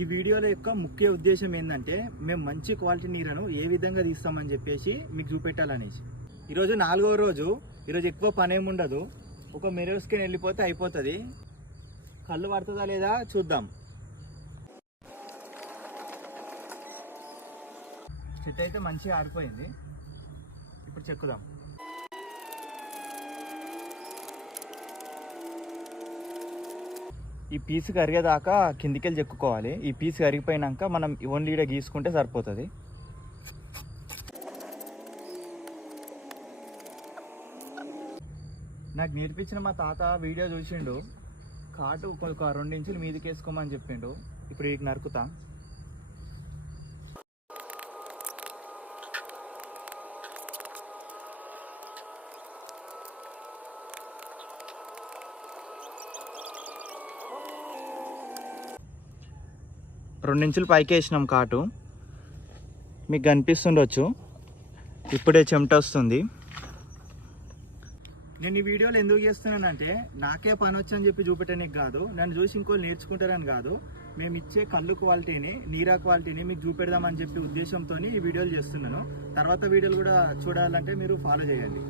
ఈ వీడియోల యొక్క ముఖ్య ఉద్దేశం ఏంటంటే మేము మంచి క్వాలిటీ నీరును ఏ విధంగా తీస్తామని చెప్పేసి మీకు చూపెట్టాలనేసి. ఈరోజు 4వ రోజు. ఈరోజు ఎక్కువ పని ఏమి ఉండదు, ఒక మెరోస్కిన్ వెళ్ళిపోతే అయిపోతుంది. కళ్ళు పడుతుందా లేదా చూద్దాం. చెట్టు అయితే మంచిగా ఆరిపోయింది, ఇప్పుడు చెక్కుదాం. ఈ పీసు కరిగేదాకా కిందికెళ్ళి చెక్కుకోవాలి. ఈ పీసు కరిగిపోయినాక మనం ఓన్లీ ఈడ గీసుకుంటే సరిపోతుంది. నాకు నేర్పించిన మా తాత వీడియో చూసిండు, కాటు ఒక 2 ఇంచులు మీదకి వేసుకోమని చెప్పిండు. ఇప్పుడు వీటికి నరుకుతా. రెండు ఇంచులు పైకి వేసినాం కాటు, మీకు కనిపిస్తుండొచ్చు. ఇప్పుడే చెమట వస్తుంది. నేను ఈ వీడియోలో ఎందుకు చేస్తున్నానంటే నాకే పని వచ్చని చెప్పి చూపెట్టడానికి కాదు, నన్ను చూసి ఇంకోళ్ళు నేర్చుకుంటారని కాదు. మేము ఇచ్చే కళ్ళు క్వాలిటీని, నీరా క్వాలిటీని మీకు చూపెడదామని చెప్పి ఉద్దేశంతో ఈ వీడియోలు చేస్తున్నాను. తర్వాత వీడియోలు కూడా చూడాలంటే మీరు ఫాలో చేయండి.